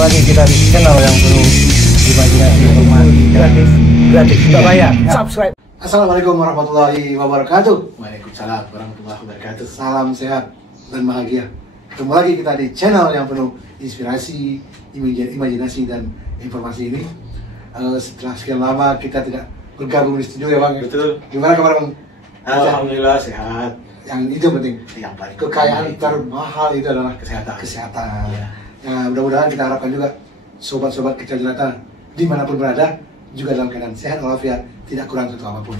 lagi kita di channel yang penuh imajinasi, informasi gratis, tidak bayar. Subscribe. Assalamualaikum warahmatullahi wabarakatuh. Waalaikumsalam warahmatullahi wabarakatuh. Salam sehat dan bahagia. Ketemu lagi kita di channel yang penuh inspirasi, imajinasi dan informasi ini. Setelah sekian lama kita tidak bergabung di studio ya Bang. Betul. Gimana kabar Bang? Alhamdulillah sehat. Yang itu penting. Yang paling Kekayaan penting termahal itu adalah kesehatan. Ya. Nah, mudah-mudahan kita harapkan juga sobat-sobat kecil jelata dimanapun berada juga dalam keadaan sehat walafiat, tidak kurang suatu apapun.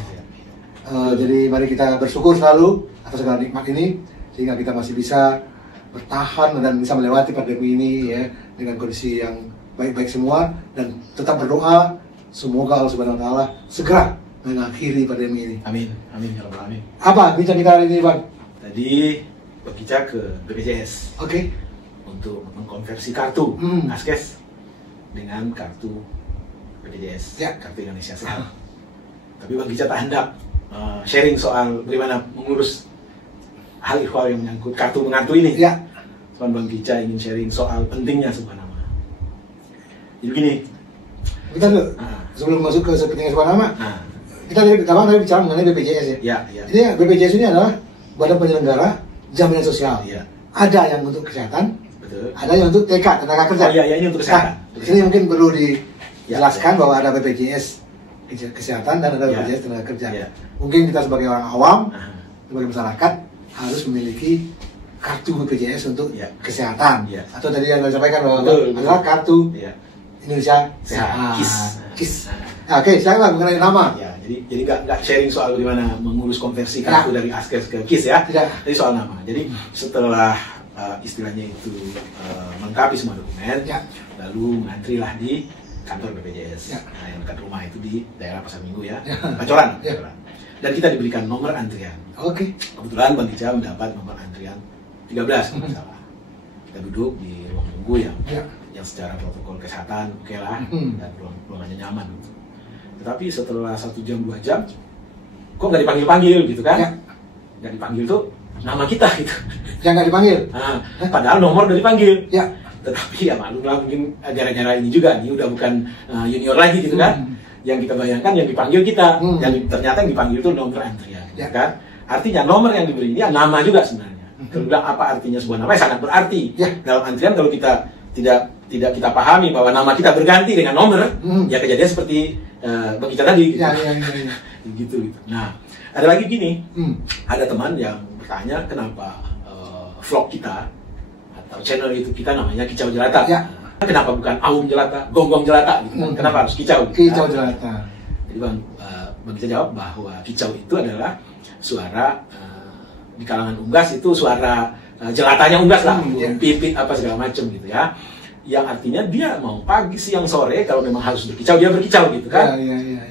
Jadi mari kita bersyukur selalu atas segala nikmat ini sehingga kita masih bisa bertahan dan bisa melewati pandemi ini ya dengan kondisi yang baik-baik semua, dan tetap berdoa semoga Allah Subhanahu wa taala segera mengakhiri pandemi ini. Amin, amin ya rabbal alamin. Apa bincang kita hari ini, Bang? Tadi berbicara ke BPJS. Oke. Untuk mengkonversi kartu Askes dengan kartu BPJS, ya. Kartu Indonesia Sehat. Tapi Bang Gica tak hendak sharing soal bagaimana mengurus hal ihwal yang menyangkut kartu mengartu ini. Ya. Cuman Bang Gica ingin sharing soal pentingnya sebuah nama. Jadi begini. Kita dulu, sebelum masuk ke pentingnya sebuah nama, kita tadi bicara mengenai BPJS ya. Ya, ya. Jadi BPJS ini adalah badan penyelenggara jaminan sosial. Ya. Ada yang untuk kesehatan, betul. Ada yang untuk TK, tenaga kerja. Oh, iya, ini untuk kesehatan. Nah, ini mungkin perlu dijelaskan bahwa ada BPJS kesehatan dan ada BPJS tenaga kerja. Ya. Mungkin kita sebagai orang awam, sebagai masyarakat harus memiliki kartu BPJS untuk kesehatan. Ya. Atau tadi yang disampaikan bahwa betul. adalah kartu Indonesia Sehat. KIS. Nah, oke, silakan mengenai nama. Ya, jadi nggak sharing soal bagaimana mengurus konversi kartu dari Askes ke KIS ya. Tidak. Jadi soal nama. Jadi setelah istilahnya itu melengkapi semua dokumen, lalu mengantrilah di kantor BPJS. Nah, yang dekat rumah itu di daerah Pasar Minggu ya, Pancoran. Dan kita diberikan nomor antrian. Oke. Kebetulan Bang Gica mendapat nomor antrian 13 kalau nggak salah. Kita duduk di ruang tunggu yang secara protokol kesehatan oke lah, dan ruangannya nyaman gitu. Tetapi setelah 1 jam 2 jam, kok nggak dipanggil gitu kan? Nggak dipanggil tuh nama kita gitu. Yang nggak dipanggil? Padahal nomor udah dipanggil. Ya. Tetapi ya maklum lah, mungkin gara-gara ini juga, ini udah bukan junior lagi gitu kan. Yang kita bayangkan yang dipanggil kita, yang ternyata yang dipanggil itu nomor antrian, gitu kan. Artinya nomor yang diberi ini nama juga sebenarnya. Kalau bilang apa artinya sebuah nama, sangat berarti. Dalam antrian kalau kita tidak kita pahami bahwa nama kita berganti dengan nomor, ya kejadian seperti Bang Gica tadi. Gitu. Nah, ada lagi gini, ada teman yang bertanya kenapa vlog kita atau channel itu kita namanya Kicau Jelata. Kenapa bukan Aum Jelata, Gonggong Jelata gitu kan? Kenapa harus Kicau? Kicau Jelata. Jadi Bang Gica jawab bahwa Kicau itu adalah suara di kalangan unggas, itu suara jelatanya unggas lah, pipit apa segala macam gitu ya. Yang artinya dia mau pagi, siang, sore kalau memang harus berkicau, dia berkicau gitu kan.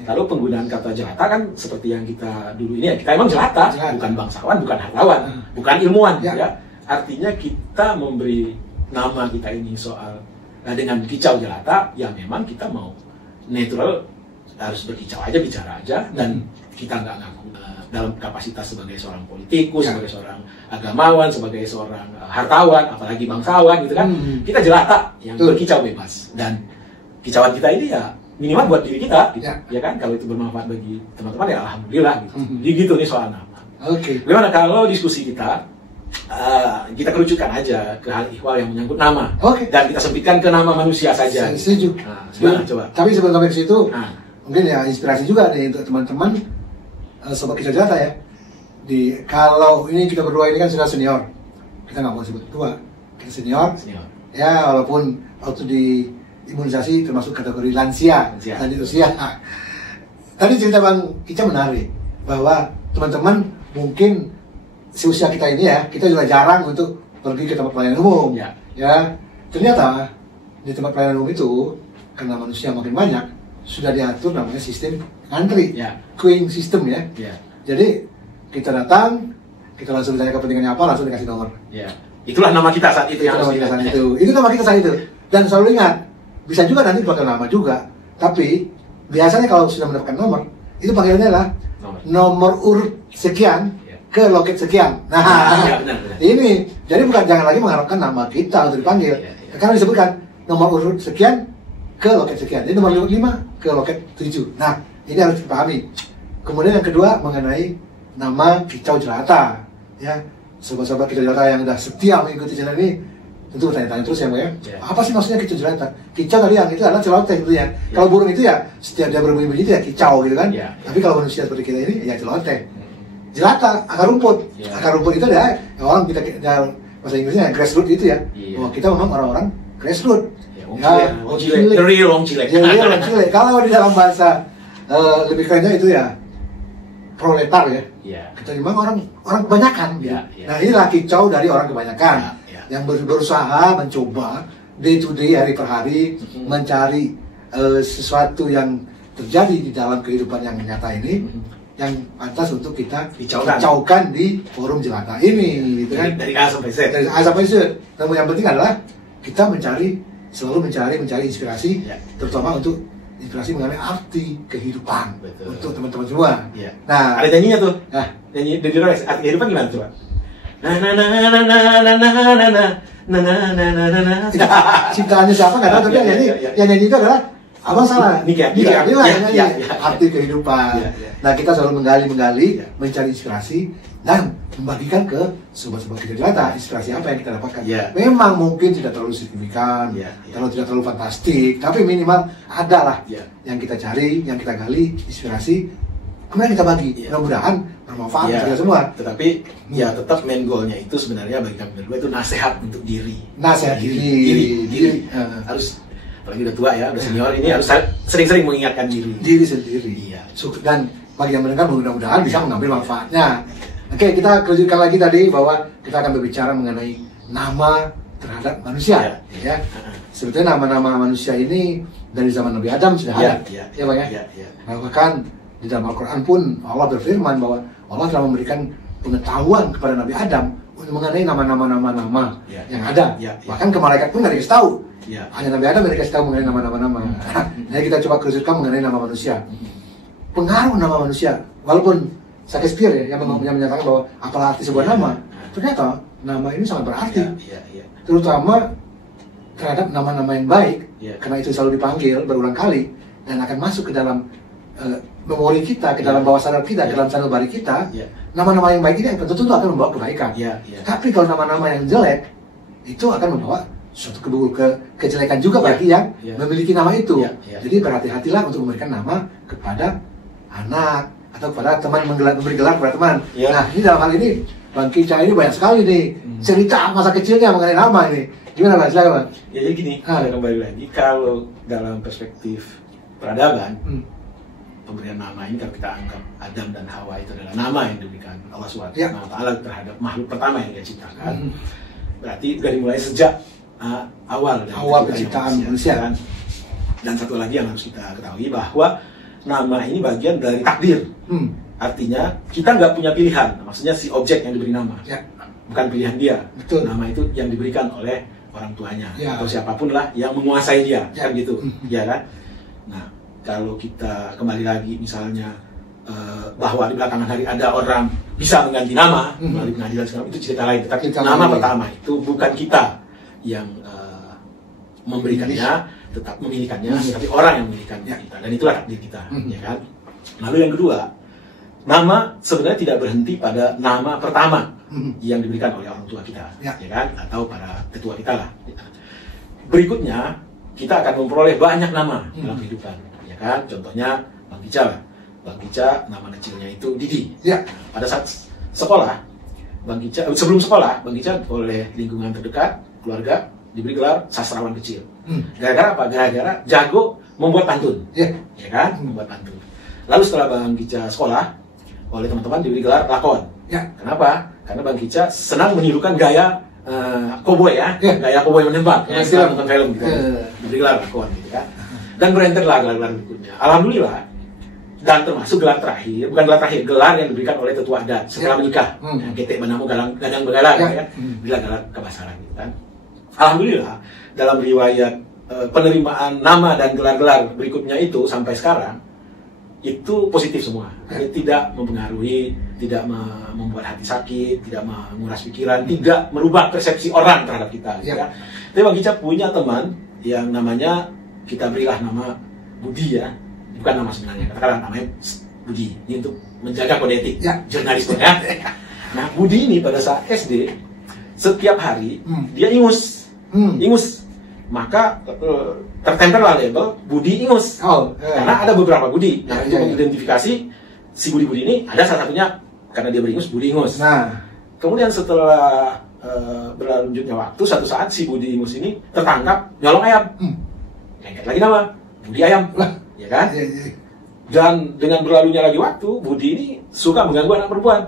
Lalu penggunaan kata jelata kan seperti yang kita dulu ini ya, kita emang jelata, bukan bangsawan, bukan hartawan, bukan ilmuwan ya. Artinya kita memberi nama kita ini soal dengan kicau jelata, ya memang kita mau netral, harus berkicau aja, bicara aja, dan kita nggak ngaku dalam kapasitas sebagai seorang politikus, sebagai seorang agamawan, sebagai seorang hartawan, apalagi bangsawan gitu kan. Kita jelata yang berkicau bebas, dan kicauan kita ini ya minimal buat diri kita gitu. Ya kan, kalau itu bermanfaat bagi teman-teman ya alhamdulillah gitu. Jadi gitu nih soal nama. Bagaimana kalau diskusi kita kerucutkan aja ke hal ihwal yang menyangkut nama, dan kita sempitkan ke nama manusia saja. Setuju. Coba. Tapi sebelum sampai ke situ, mungkin ya inspirasi juga nih untuk teman-teman sobat Kicau Jelata ya. Kalau ini kita berdua ini kan sudah senior, kita nggak mau sebut tua, kita senior. Ya, walaupun waktu di imunisasi termasuk kategori lansia. Lanjut usia. Tadi cerita Bang Kicau menarik bahwa teman-teman mungkin seusia kita ini ya, kita juga jarang untuk pergi ke tempat pelayanan umum. Ya, ternyata di tempat pelayanan umum itu karena manusia makin banyak, sudah diatur namanya sistem antri, queuing system ya. Jadi kita datang, kita langsung ditanya kepentingannya apa, langsung dikasih nomor. Itulah nama kita saat itu. Itu nama kita saat itu. Dan selalu ingat, bisa juga nanti dipakai nama juga. Tapi biasanya kalau sudah mendapatkan nomor, itu panggilannya adalah nomor urut sekian ke loket sekian. Nah, ini jadi bukan, jangan lagi mengharapkan nama kita untuk dipanggil. Karena disebutkan nomor urut sekian ke loket sekian. Jadi nomor 5 ke loket 7. Nah, ini harus dipahami. Kemudian yang kedua mengenai nama Kicau Jelata. Ya, sobat-sobat Kicau Jelata yang udah setia mengikuti channel ini tentu bertanya-tanya terus ya, Mbak ya. Apa sih maksudnya kicau jelata? Kicau tadi yang itu adalah celoteh gitu ya. Kalau burung itu ya setiap dia berbunyi itu ya kicau gitu kan. Tapi kalau manusia seperti kita ini ya celoteh. Jelata, akar rumput. Akar rumput itu ada ya, orang kita bahasa Inggrisnya grassroots itu ya. Bahwa kita memang orang-orang grassroots. Wong Cilek. Kalau di dalam bahasa lebih kerennya itu ya proletar ya. Kita memang orang kebanyakan. Nah, inilah kicau dari orang kebanyakan. Yang berusaha mencoba day to day, hari per hari mencari sesuatu yang terjadi di dalam kehidupan yang nyata ini yang pantas untuk kita kicaukan di forum jelata ini gitu kan. Dari A sampai Z. Dari A sampai Z. Namun yang penting adalah kita selalu mencari inspirasi, terutama untuk inspirasi mengenai arti kehidupan. Untuk teman-teman semua. Nah, ada nyanyinya tuh. Nyanyi dari Rolex, arti kehidupan gimana coba? Ciptaannya siapa nggak tahu, tapi yang nyanyi itu adalah abang salah. Nika arti kehidupan. Nah, kita selalu menggali, mencari inspirasi dan membagikan ke sobat-sobat Kicau Jelata inspirasi apa yang kita dapatkan. Memang mungkin tidak terlalu signifikan, tidak terlalu fantastik, tapi minimal adalah yang kita cari, yang kita gali inspirasi. Kemudian kita bagi, mudah-mudahan bermanfaat untuk kita semua. Tetapi ya tetap main goalnya itu sebenarnya bagi kami berdua itu nasihat untuk diri. Nasihat diri. Harus, apalagi udah tua ya, udah senior ini harus sering-sering mengingatkan diri sendiri. Dan bagi yang mendengar mudah-mudahan bisa mengambil manfaatnya. Oke, kita lanjutkan lagi tadi bahwa kita akan berbicara mengenai nama terhadap manusia. Sebetulnya nama-nama manusia ini dari zaman Nabi Adam sudah ada. Ya Bang ya. Bahkan di dalam Al-Quran pun Allah berfirman bahwa Allah telah memberikan pengetahuan kepada Nabi Adam mengenai nama-nama yang ada. Bahkan ke malaikat pun nggak dikasih tahu. Hanya Nabi Adam yang dikasih tahu mengenai nama-nama. Jadi kita coba kerucutkan mengenai nama manusia. Pengaruh nama manusia, walaupun Shakespeare ya yang menyatakan bahwa apalah arti sebuah nama, ternyata nama ini sangat berarti. Terutama terhadap nama-nama yang baik, karena itu selalu dipanggil berulang kali dan akan masuk ke dalam memori kita, ke dalam bawah sadar kita, ke dalam sanubari kita. Nama-nama yang baik ini tentu akan membawa kebaikan. Tapi kalau nama-nama yang jelek itu akan membawa suatu kejelekan juga bagi yang memiliki nama itu. Jadi berhati-hatilah untuk memberikan nama kepada anak atau kepada teman, memberi gelar kepada teman. Nah, ini dalam hal ini Bang Kicau ini banyak sekali nih cerita masa kecilnya mengenai nama ini. Gimana Bang? Silakan Bang. Ya jadi gini, kembali lagi kalau dalam perspektif peradaban, pemberian nama ini kalau kita anggap Adam dan Hawa itu adalah nama yang diberikan Allah SWT terhadap makhluk pertama yang dia ciptakan. Berarti sudah dimulai sejak awal penciptaan manusia. Dan satu lagi yang harus kita ketahui bahwa nama ini bagian dari takdir. Artinya kita nggak punya pilihan. Maksudnya si objek yang diberi nama, bukan pilihan dia. Nama itu yang diberikan oleh orang tuanya atau siapapun lah yang menguasai dia, kan gitu, ya kan? Nah, kalau kita kembali lagi misalnya bahwa di belakangan hari ada orang bisa mengganti nama melalui pengadilan segala itu cerita lain. Tetapi nama pertama itu bukan kita yang memberikannya, tetap memilikannya, tapi orang yang memilikan kita, dan itulah takdir kita, ya kan? Lalu yang kedua, nama sebenarnya tidak berhenti pada nama pertama yang diberikan oleh orang tua kita, ya kan? Atau para tetua kita lah. Berikutnya kita akan memperoleh banyak nama dalam kehidupan, ya kan? Contohnya Bang Kicau, Bang Kicau nama kecilnya itu Didi. Pada saat sekolah, Bang Kicau sebelum sekolah, Bang Kicau oleh lingkungan terdekat, keluarga diberi gelar sastrawan kecil. Gara-gara apa? Gara-gara jago membuat pantun, ya kan? Membuat pantun. Lalu setelah Bang Kicau sekolah, oleh teman-teman diberi gelar lakon. Kenapa? Karena Bang Kicau senang menirukan gaya koboi gaya koboi menembak, yang nonton film gitu. Diberi gelar lakon, gitu kan? Dan berenterlah gelar-gelar berikutnya. Alhamdulillah. Dan termasuk gelar terakhir, bukan gelar terakhir, gelar yang diberikan oleh tetua adat setelah menikah. Ketek benamu gadang begalang, ya kan? Gelar kebasaran, gitu kan? Alhamdulillah, dalam riwayat penerimaan nama dan gelar-gelar berikutnya itu sampai sekarang itu positif semua. Jadi tidak mempengaruhi, tidak membuat hati sakit, tidak menguras pikiran, tidak merubah persepsi orang terhadap kita. Gitu kan? Tapi Bang Kicau punya teman yang namanya kita berilah nama Budi ya, bukan nama sebenarnya, katakanlah namanya Budi. Ini untuk menjaga kode etik jurnalisme ya. Nah, Budi ini pada saat SD setiap hari dia ingus, maka tertempellah label Budi ingus. Karena ada beberapa Budi. Nah, untuk mengidentifikasi si Budi ini ada salah satunya karena dia beringus, Budi ingus. Nah, kemudian setelah berlanjutnya waktu, satu saat si Budi ingus ini tertangkap nyolong ayam. Lengket lagi nama Budi ayam, ya kan? Dan dengan berlalunya lagi waktu, Budi ini suka mengganggu anak perempuan.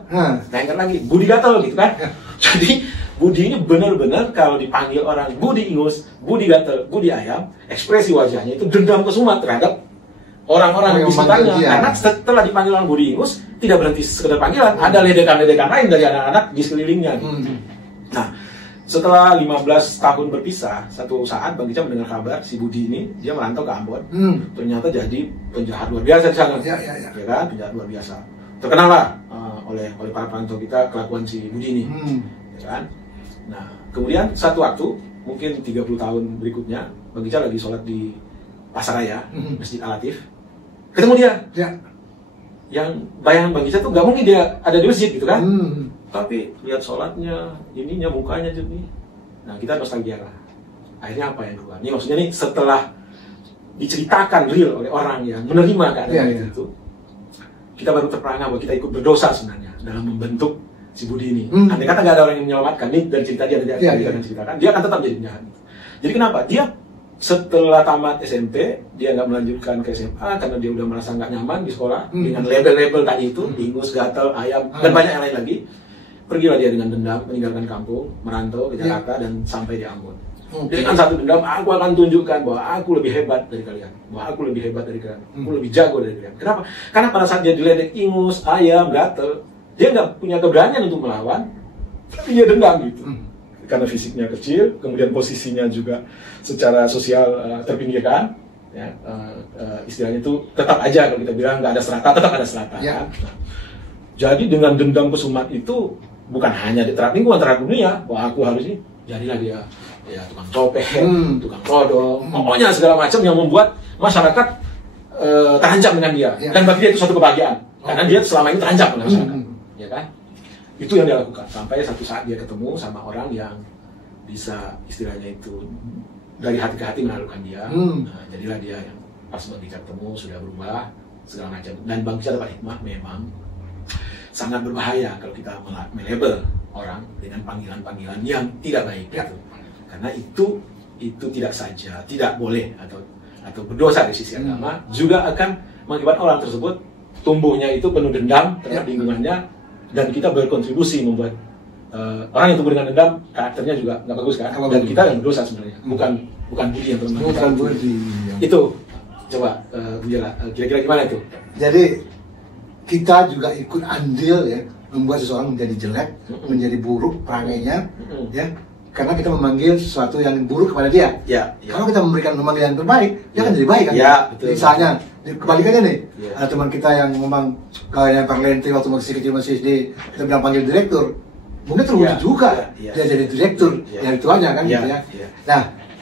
Lengket lagi Budi gatel gitu kan? Jadi Budi ini benar-benar kalau dipanggil orang Budi ingus, Budi gatel, Budi ayam, ekspresi wajahnya itu dendam kesumat terhadap orang-orang di sekitarnya. Karena setelah dipanggil orang Budi ingus, tidak berhenti sekedar panggilan, ada ledekan-ledekan lain dari anak-anak di sekelilingnya. Nah, setelah 15 tahun berpisah, satu saat Bang Ica mendengar kabar si Budi ini dia merantau ke Ambon. Ternyata jadi penjahat luar biasa di sana. Ya kan, penjahat luar biasa. Terkenal lah oleh para perantau kita kelakuan si Budi ini. Ya kan? Nah, kemudian satu waktu, mungkin 30 tahun berikutnya, Bang Ica lagi sholat di Pasaraya, Masjid Al-Latif. Ketemu dia. Yang bayangan Bang Ica tuh gak mungkin dia ada di masjid gitu kan. Tapi lihat sholatnya, ininya, mukanya jadi. Nah, kita nostalgia lah. Akhirnya apa yang keluar? Ini maksudnya nih setelah diceritakan real oleh orang yang menerima keadaan itu, kita baru terperangah bahwa kita ikut berdosa sebenarnya dalam membentuk si Budi ini. Andai kata nggak ada orang yang menyelamatkan nih dari cerita dia, akan ceritakan, dia akan tetap jadi penjahat. Jadi kenapa? Dia setelah tamat SMP, dia nggak melanjutkan ke SMA karena dia udah merasa nggak nyaman di sekolah dengan label-label tadi itu, ingus, gatel, ayam, dan banyak yang lain lagi. Pergilah dia dengan dendam, meninggalkan kampung, merantau ke Jakarta dan sampai di Ambon. Dengan satu dendam, aku akan tunjukkan bahwa aku lebih hebat dari kalian, bahwa aku lebih hebat dari kalian, aku lebih jago dari kalian. Kenapa? Karena pada saat dia diledek ingus, ayam, gatel, dia nggak punya keberanian untuk melawan, tapi dia dendam gitu. Karena fisiknya kecil, kemudian posisinya juga secara sosial terpinggirkan, ya, istilahnya itu tetap aja kalau kita bilang nggak ada serata, tetap ada serata. Kan? Jadi dengan dendam kesumat itu bukan hanya diterapkan lingkungan, terhadap dunia, bahwa aku harus ini, jadilah dia ya tukang copet, tukang todong, pokoknya segala macam yang membuat masyarakat terancam dengan dia. Dan bagi dia itu suatu kebahagiaan, karena dia selama ini terancam oleh masyarakat, ya kan? Itu yang dia lakukan, sampai satu saat dia ketemu sama orang yang bisa istilahnya itu dari hati ke hati menaklukkan dia. Nah, jadilah dia yang pas Bang Ica ketemu sudah berubah segala macam. Dan Bang Ica dapat hikmah, memang sangat berbahaya kalau kita melabel orang dengan panggilan-panggilan yang tidak baik gitu. Karena itu tidak saja tidak boleh atau berdosa dari sisi agama, juga akan mengakibatkan orang tersebut tumbuhnya itu penuh dendam terhadap lingkungannya, dan kita berkontribusi membuat orang yang tumbuh dengan dendam karakternya juga nggak bagus kan, dan kita yang berdosa sebenarnya, bukan Budi yang teman-teman. Bukan Budi. Itu coba Bu Jala, kira-kira gimana itu? Jadi kita juga ikut andil ya, membuat seseorang menjadi jelek, menjadi buruk perangainya, ya, karena kita memanggil sesuatu yang buruk kepada dia. Kalau kita memberikan memanggil yang terbaik, dia akan jadi baik kan? Betul. Misalnya, kebalikannya nih, ada teman kita yang memang kalau yang parlente waktu masih kecil masih SD, kita bilang panggil direktur, mungkin terwujud juga, dia jadi direktur, ya itu aja kan, gitu ya. Nah,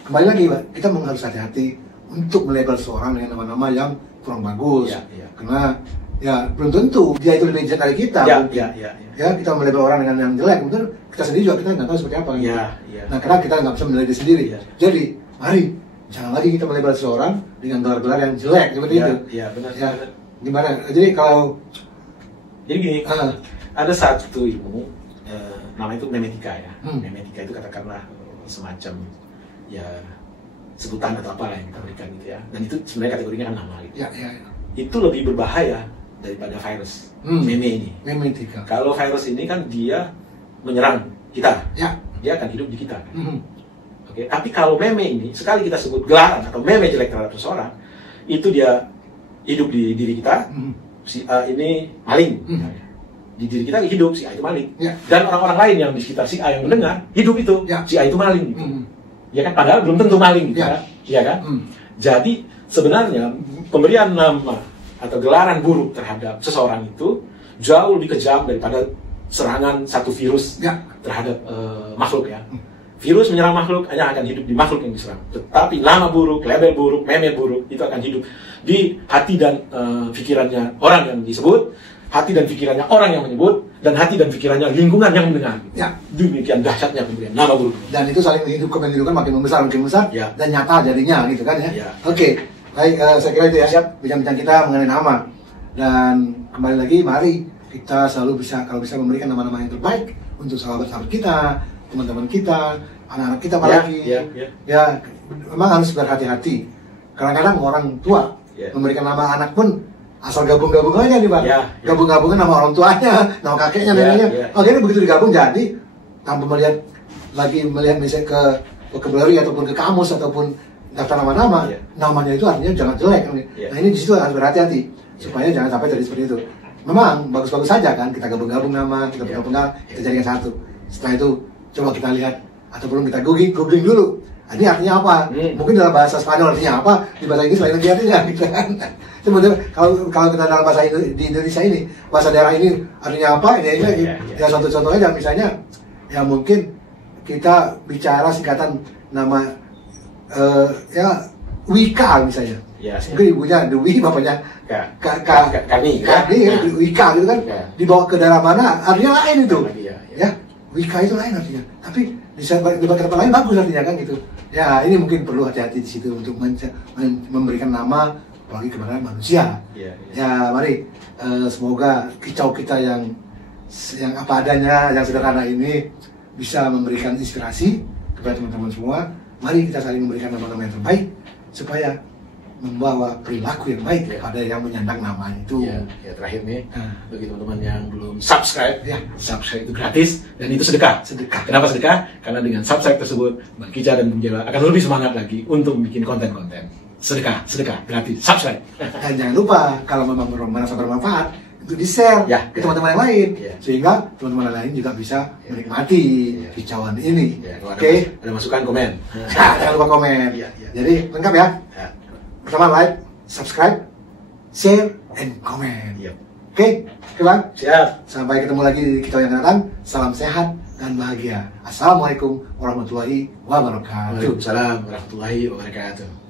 kembali lagi, Pak, kita harus hati-hati untuk melabel seorang dengan nama-nama yang kurang bagus, karena ya belum tentu dia itu lebih jelek dari kita. Ya, kita melabel orang dengan yang jelek, mungkin kita sendiri juga kita nggak tahu seperti apa. Nah, karena kita nggak bisa menilai diri sendiri. Jadi, mari jangan lagi kita melabel seorang dengan gelar-gelar yang jelek seperti itu. Benar. Gimana? Jadi kalau gini, ada satu ilmu namanya itu memetika ya. Memetika itu katakanlah semacam ya sebutan atau apa lah yang kita berikan gitu ya. Dan itu sebenarnya kategorinya kan nama gitu. Itu lebih berbahaya daripada virus. Meme ini. Memetika. Kalau virus ini kan dia menyerang kita. Dia akan hidup di kita. Oke. Tapi kalau meme ini, sekali kita sebut gelaran atau meme jelek terhadap seseorang, itu dia hidup di diri kita. Si A ini maling. Di diri kita hidup si A itu maling. Dan orang-orang lain yang di sekitar si A yang mendengar hidup itu si A itu maling. Gitu. Ya kan, padahal belum tentu maling gitu kan. Iya kan? Jadi sebenarnya pemberian nama atau gelaran buruk terhadap seseorang itu jauh lebih kejam daripada serangan satu virus terhadap makhluk ya. Virus menyerang makhluk hanya akan hidup di makhluk yang diserang. Tetapi nama buruk, label buruk, meme buruk itu akan hidup di hati dan pikirannya orang yang disebut, hati dan pikirannya orang yang menyebut, dan hati dan pikirannya lingkungan yang mendengar. Ya. Demikian dahsyatnya kemudian nama buruk. Dan itu saling menghidupkan makin membesar, Ya. dan nyata jadinya gitu kan ya. Ya. Oke, baik, saya kira itu ya bincang-bincang kita mengenai nama. Dan kembali lagi, mari kita selalu kalau bisa memberikan nama-nama yang terbaik untuk sahabat-sahabat kita, teman-teman kita, anak-anak kita apalagi. Ya, memang harus berhati-hati. Kadang-kadang orang tua memberikan nama anak pun asal gabung-gabung aja nih Pak. Gabung-gabungin nama orang tuanya, nama kakeknya, neneknya. Oke, ini begitu digabung jadi tanpa melihat misalnya ke vocabulary ataupun ke kamus ataupun daftar nama-nama, namanya itu artinya jangan jelek. Nah ini disitu harus berhati-hati supaya jangan sampai jadi seperti itu. Memang bagus-bagus saja kan kita gabung-gabung nama, kita penggal, kita jadikan satu. Setelah itu coba kita lihat ataupun kita googling dulu. Ini artinya apa? Mungkin dalam bahasa Spanyol artinya apa? Di bahasa Inggris lain lagi artinya gitu kan. Sebenarnya kalau kita dalam bahasa di Indonesia ini, bahasa daerah ini artinya apa? Ini ya contoh-contoh aja misalnya ya mungkin kita bicara singkatan nama Wika misalnya. Mungkin ibunya Dewi, bapaknya Kani, Wika gitu kan. Dibawa ke daerah mana artinya lain itu. Ya, Wika itu lain artinya. Tapi di tempat lain bagus artinya kan gitu. Ya, ini mungkin perlu hati-hati di situ untuk memberikan nama apalagi kepada manusia. Ya, mari semoga kicau kita yang apa adanya, yang sederhana ini bisa memberikan inspirasi kepada teman-teman semua. Mari kita saling memberikan nama-nama yang terbaik supaya membawa perilaku yang baik kepada yang menyandang nama itu. Ya terakhir nih, bagi teman-teman yang belum subscribe, subscribe itu gratis dan itu sedekah. Kenapa sedekah? Karena dengan subscribe tersebut, Bang Kica dan Bung Jela akan lebih semangat lagi untuk bikin konten-konten. Sedekah gratis, subscribe. Dan jangan lupa kalau memang merasa bermanfaat, itu di-share ke teman-teman yang lain, sehingga teman-teman lain juga bisa menikmati kicauan ini. Oke, ada masukan komen. Jangan lupa komen. Jadi lengkap ya. Pertama like, subscribe, share, and comment. Oke, Bang. Siap. Sampai ketemu lagi di Kicau yang datang. Salam sehat dan bahagia. Assalamualaikum warahmatullahi wabarakatuh. Waalaikumsalam warahmatullahi wabarakatuh.